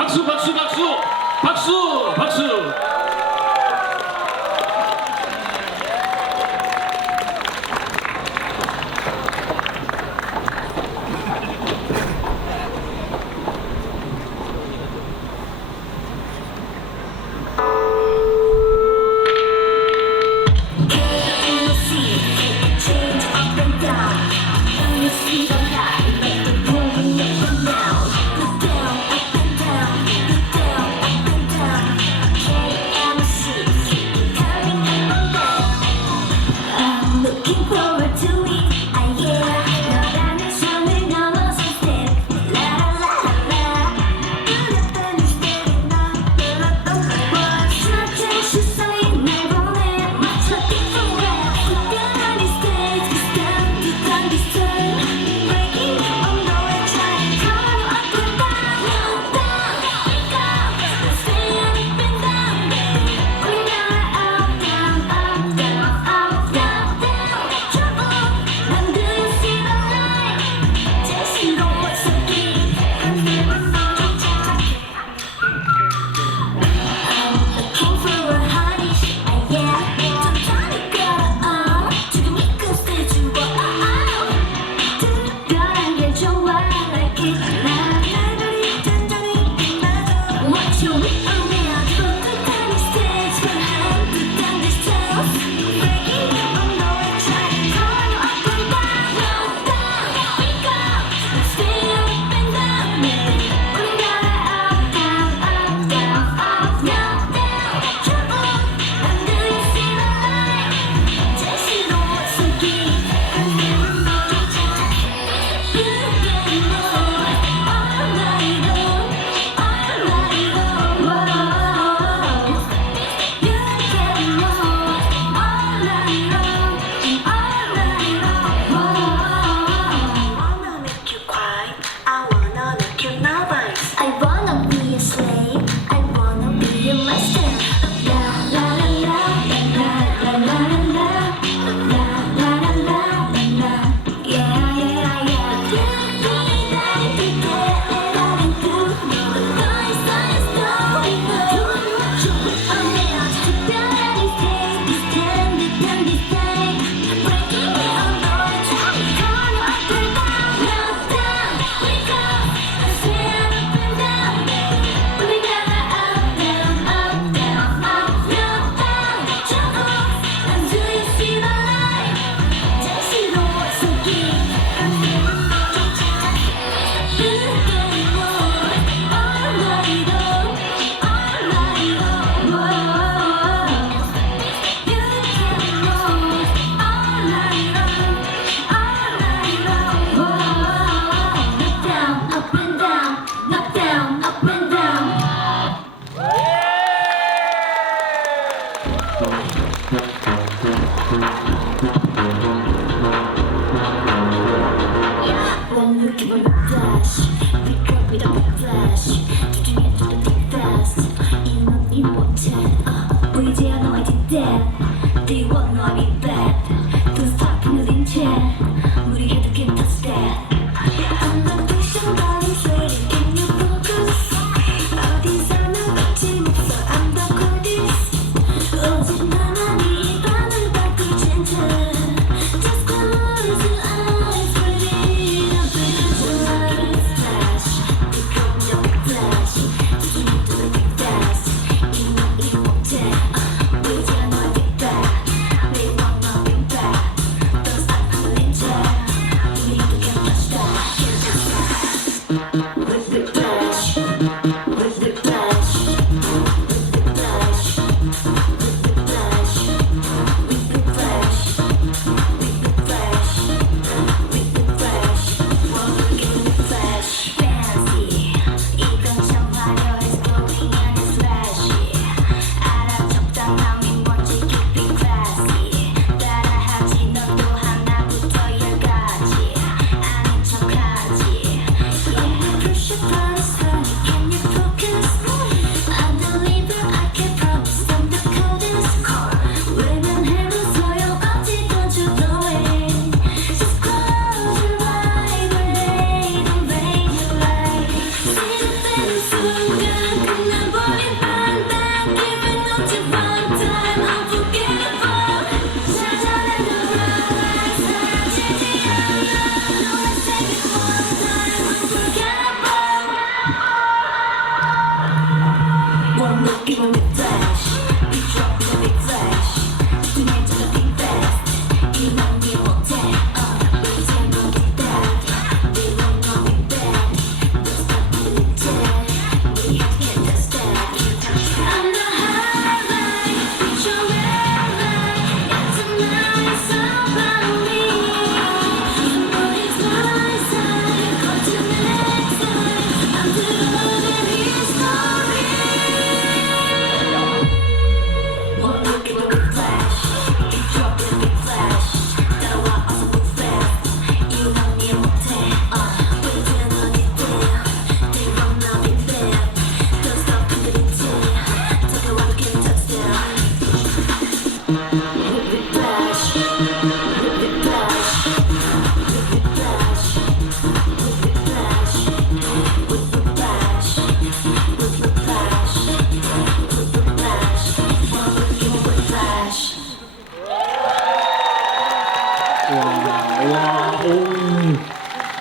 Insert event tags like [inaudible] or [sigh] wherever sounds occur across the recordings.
박수 박수 박수! 박수! 박수! Thank you.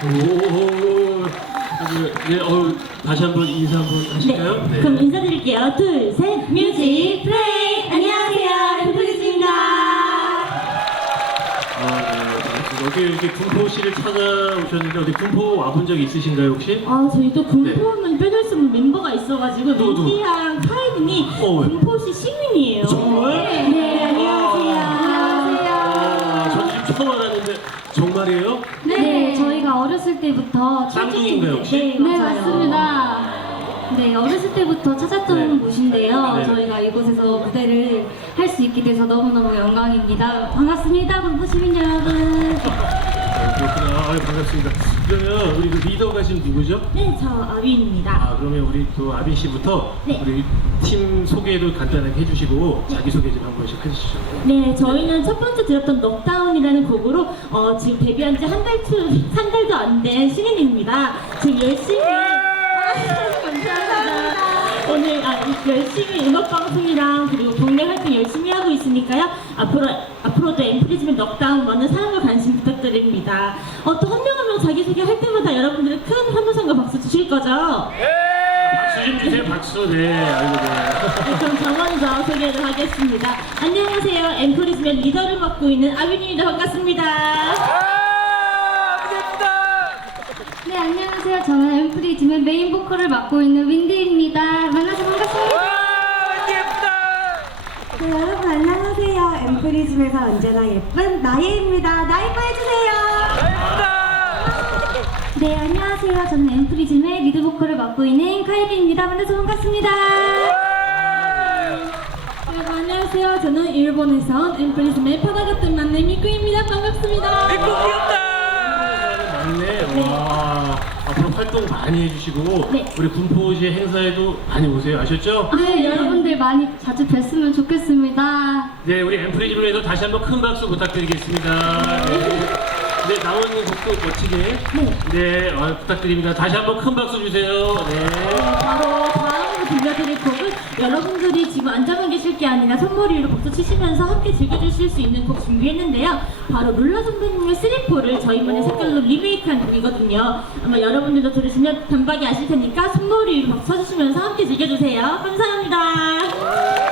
오, 오, 네, 어, 다시 한번 인사 한번 하실까요? 네, 그럼 인사드릴게요. 둘, 셋, 뮤직 플레이. 안녕하세요, 엠플리즈입니다. 아, 네. 여기 이렇게 군포시를 찾아오셨는데 어디 군포 와본 적 있으신가요 혹시? 아, 저희 또 군포는 빼줄 수 없는 멤버가 있어가지고 누구, 누구? 민기랑 카이든이 어, 왜? 군포시 시민이에요. 정말? 네, 어렸을 때부터 쌍둥이인가요 혹시? 네, 네, 맞아요. 맞습니다. 네, 어렸을 때부터 찾았던 네. 곳인데요. 네. 저희가 이곳에서 무대를 할 수 있게 돼서 너무너무 영광입니다. 반갑습니다, 군포 시민 여러분. 아, 그렇구나. 아유, 반갑습니다. 그러면 우리 그 리더가 지금 누구죠? 네, 저 아윈입니다. 아, 그러면 우리 또 아빈 씨부터 네. 우리 팀 소개도 간단하게 해주시고 자기 소개 좀 한 번씩 해주시죠. 네, 저희는 첫 번째 들었던 넉다운이라는 곡으로 어, 지금 데뷔한 지 한 달, 한 달도 안 된 신인입니다. 지금 열심히 아, [laughs] 감사합니다. 오늘 아, 이- 열심히 음악 방송이랑 그리고 동네 활동 열심히 하고 있으니까요. 앞으로 앞으로도 엠프리즘의 넉다운 많은 사랑과 관심 부탁드립니다. 어, 또한 명 한 명 자기 소개 할 때마다 여러분들의 큰 환호성과 박수 주실 거죠? 박수 좀 주세요, 박수. 네, 아이고, 네. 네, 그럼 저 먼저 소개를 하겠습니다. 안녕하세요. 엠프리즘의 리더를 맡고 있는 아윈입니다. 반갑습니다. 네, 안녕하세요. 엠프리즘의 메인 보컬을 맡고 있는 윈디입니다. 만나서 반갑습니다. 네, 여러분 안녕하세요. 엠프리즘에서 언제나 예쁜 나예입니다. 나이 해주세요. 네, 안녕하세요. 저는 엠프리즘의 리드 보컬을 맡고 있는 카이리입니다. 만나서 반갑습니다. 여러분 안녕하세요. 저는 일본에서 온 엠프리즘의 파다 같은 만남 미쿠입니다. 반갑습니다. 맞네. 와. 앞으로 활동 많이 해주시고 네. 우리 군포시 행사에도 많이 오세요. 아셨죠? 네, 여러분들 많이 자주 뵀으면 좋겠습니다. 네, 우리 앰플리즘을 위해서 다시 한번 큰 박수 부탁드리겠습니다. 네, 네 나오는 곡도 멋지게 네, 어, 부탁드립니다. 다시 한번 큰 박수 주세요. 네. 바로 다음으로 들려드릴 곡은 여러분들이 지금 앉아만 계실 게 아니라 손머리 위로 박수 치시면서 함께 즐겨주실 수 있는 곡 준비했는데요. 바로 룰라 선배님의 쓰리포를 저희만의 색깔로 리메이크한 곡이거든요. 아마 여러분들도 들으시면 단박에 아실 테니까 손머리 위로 박수 쳐주시면서 함께 즐겨주세요. 감사합니다.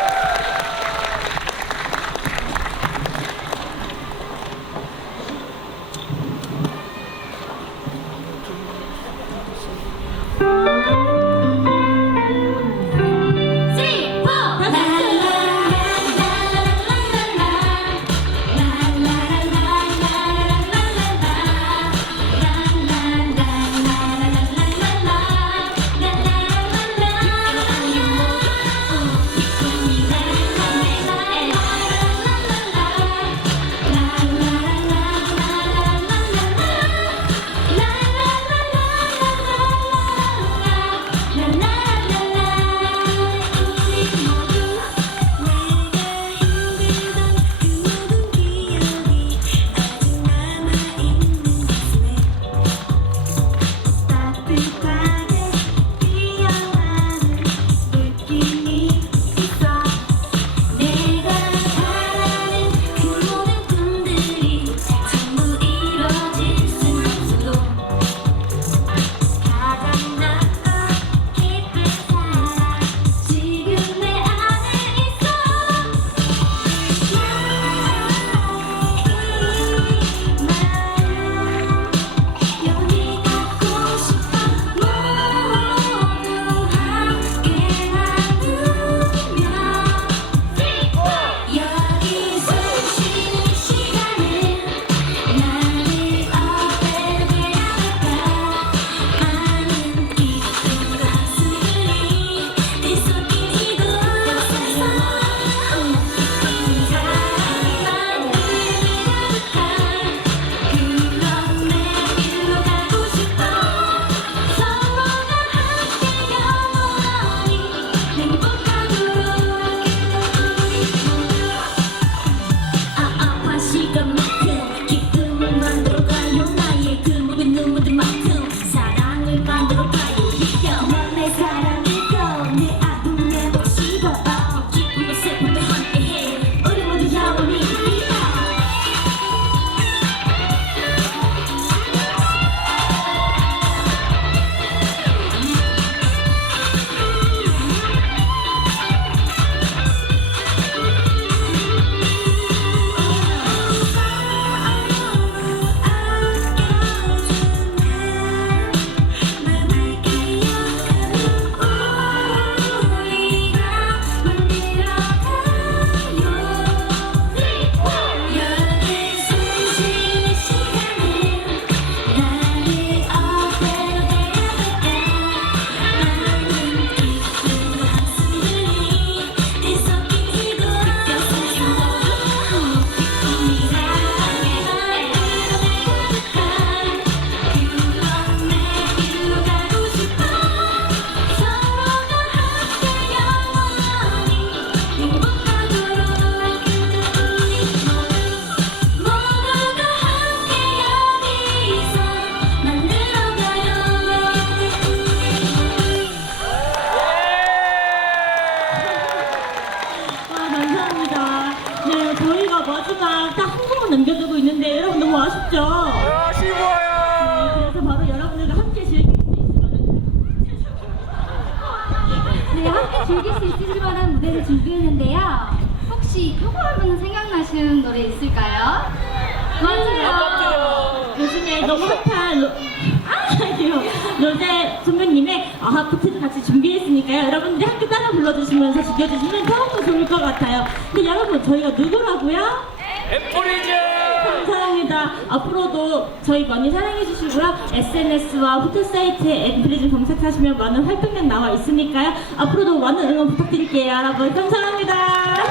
준비했는데요. 혹시 이거 하면 생각나시는 노래 있을까요? 맞아요. 요즘에 너무 핫한 로... 아, 아니요. 로제 선배님의 아하프트를 같이 준비했으니까요. 여러분들이 함께 따라 불러주시면서 즐겨주시면 더욱더 좋을 것 같아요. 근데 여러분, 저희가 누구라고요? 감 사합니다. 앞으로도 저희 많이 사랑해 주시고요. SNS와 포토사이트에 엠프리즈 검색하시면 많은 활동량 나와 있으니까요. 앞으로도 많은 응원 부탁드릴게요. 여러분, 감사합니다.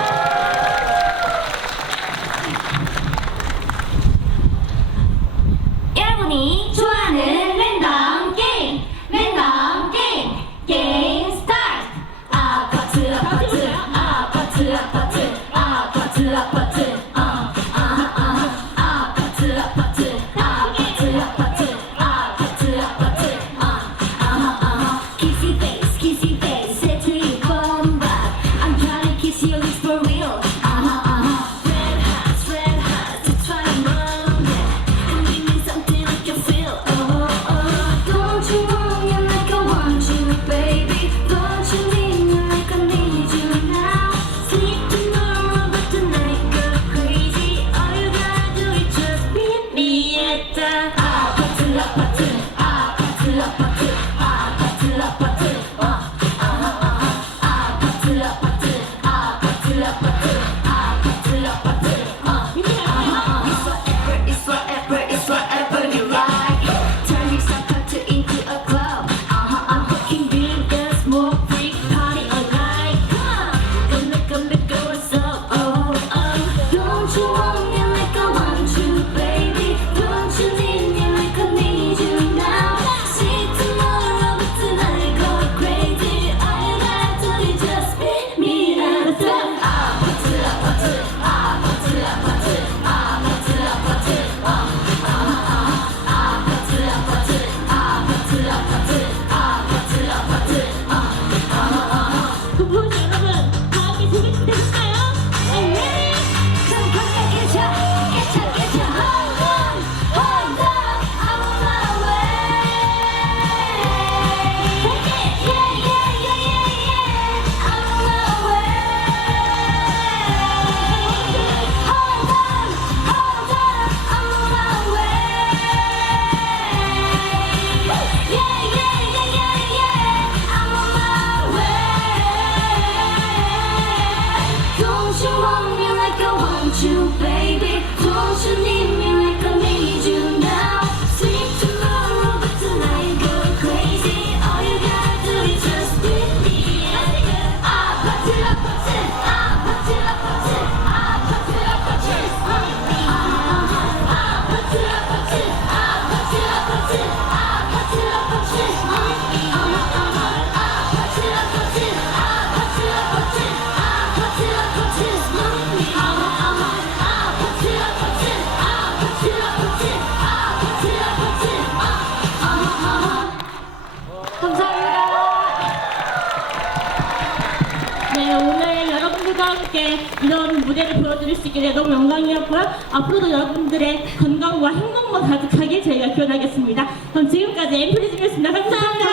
보여드릴 수 있게 돼 너무 영광이었고요. 앞으로도 여러분들의 건강과 행복만 가득하게 저희가 기원하겠습니다. 그럼 지금까지 엠프리즘이었습니다. 감사합니다.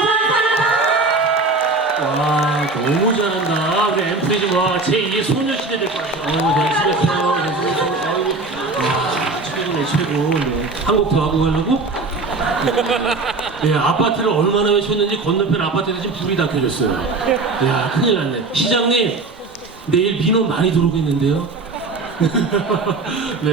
와 너무 잘한다. 우리 엠프리즘 와 제2의 소녀시대 될 것 같아요. 어, 네. 아이고, 와, 최고네 최고. 네. 한곡 더 하고 가려고? 네, 아파트를 얼마나 외쳤는지 건너편 아파트에서 지금 불이 다 켜졌어요. 야, 큰일 났네. 시장님, 내일 민원 많이 들어오고 있는데요. [laughs] 네.